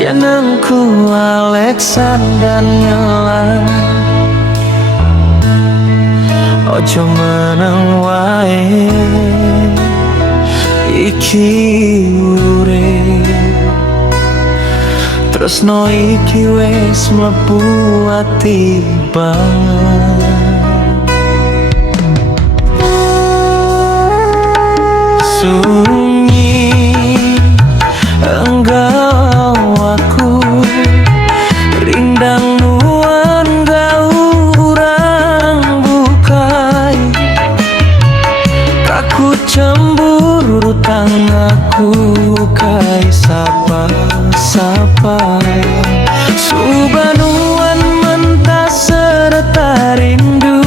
Jenengku Alexander ngelang, ojo meneng wae iki urip, tresno iki wis mlebu ati banget. Sunyi enggak aku rindang nuan gak urang bukai, kaku cemburu tangaku kai sapa-sapa, subanuan mentas serta rindu,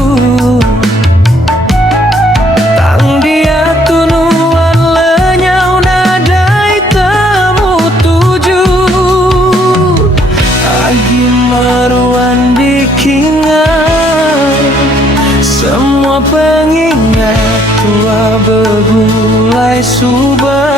tang dia tunuan lenyau nadai temu tuju, agi maruan dikingat, semua pengingat tua begulai subah.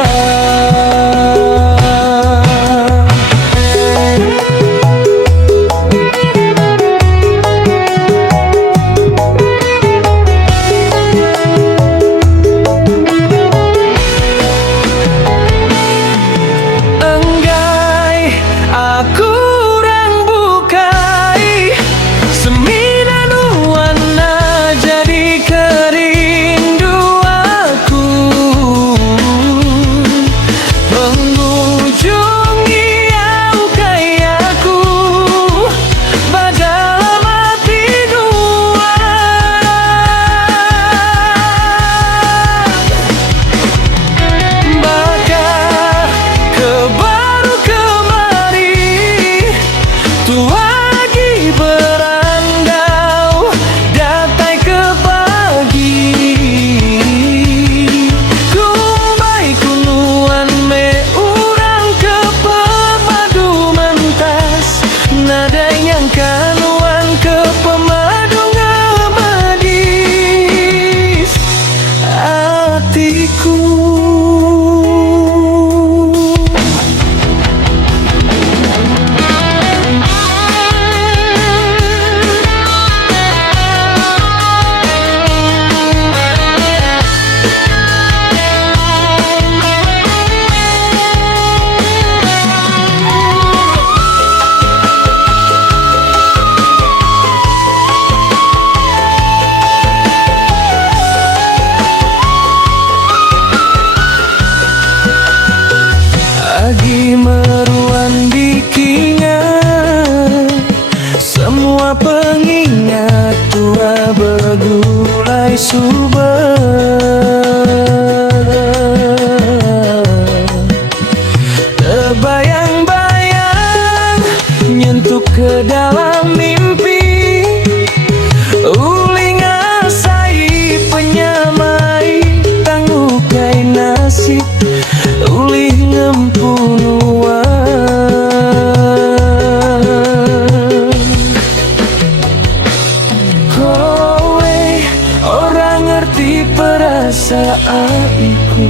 Lagi meruan dikingat, semua pengingat tua bergulai subah, terbayang-bayang nyentuh ke dalam mimpi, uli ngasai penyamai tanggukai nasib, uli ngempunuan kowe orang ngerti perasaanku,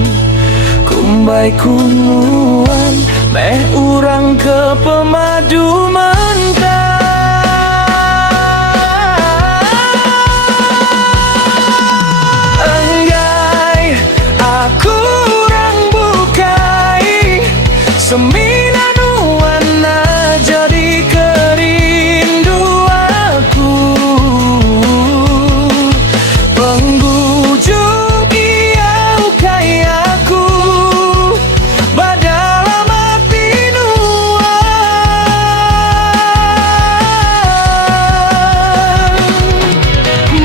kumbai kunuan meh urang ke pemadu mentah. Enggai aku semina nuana jadi kerindu aku, penghujung iau kayaku badalam hati nuan,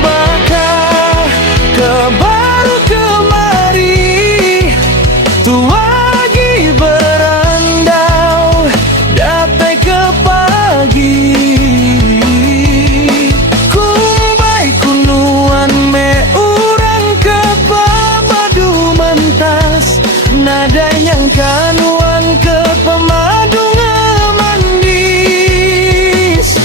bakal ke baru kemari tua kanuan ke pemadu ngamandis,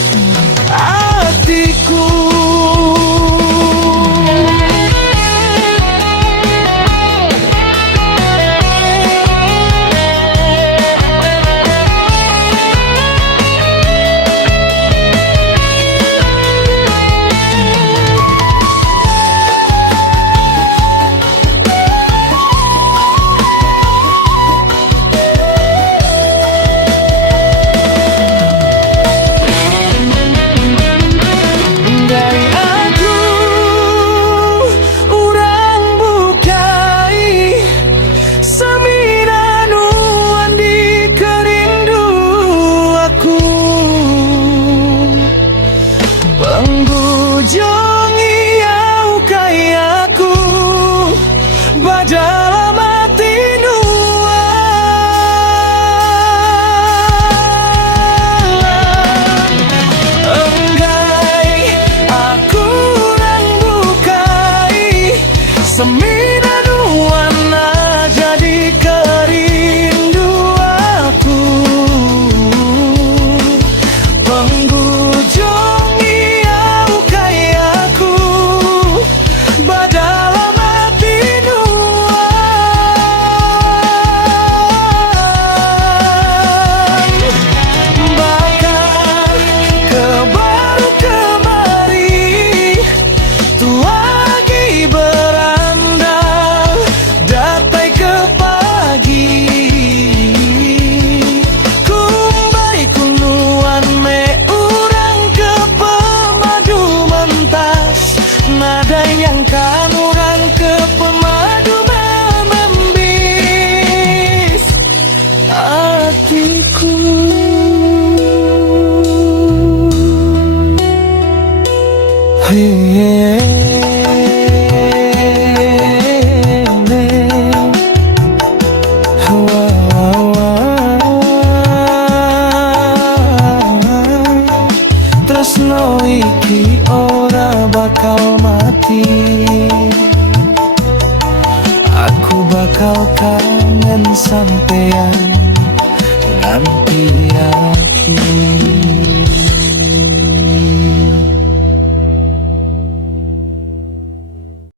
aku. Tresno iki ora bakal mati, aku bakal kangen sampean nganti akhir.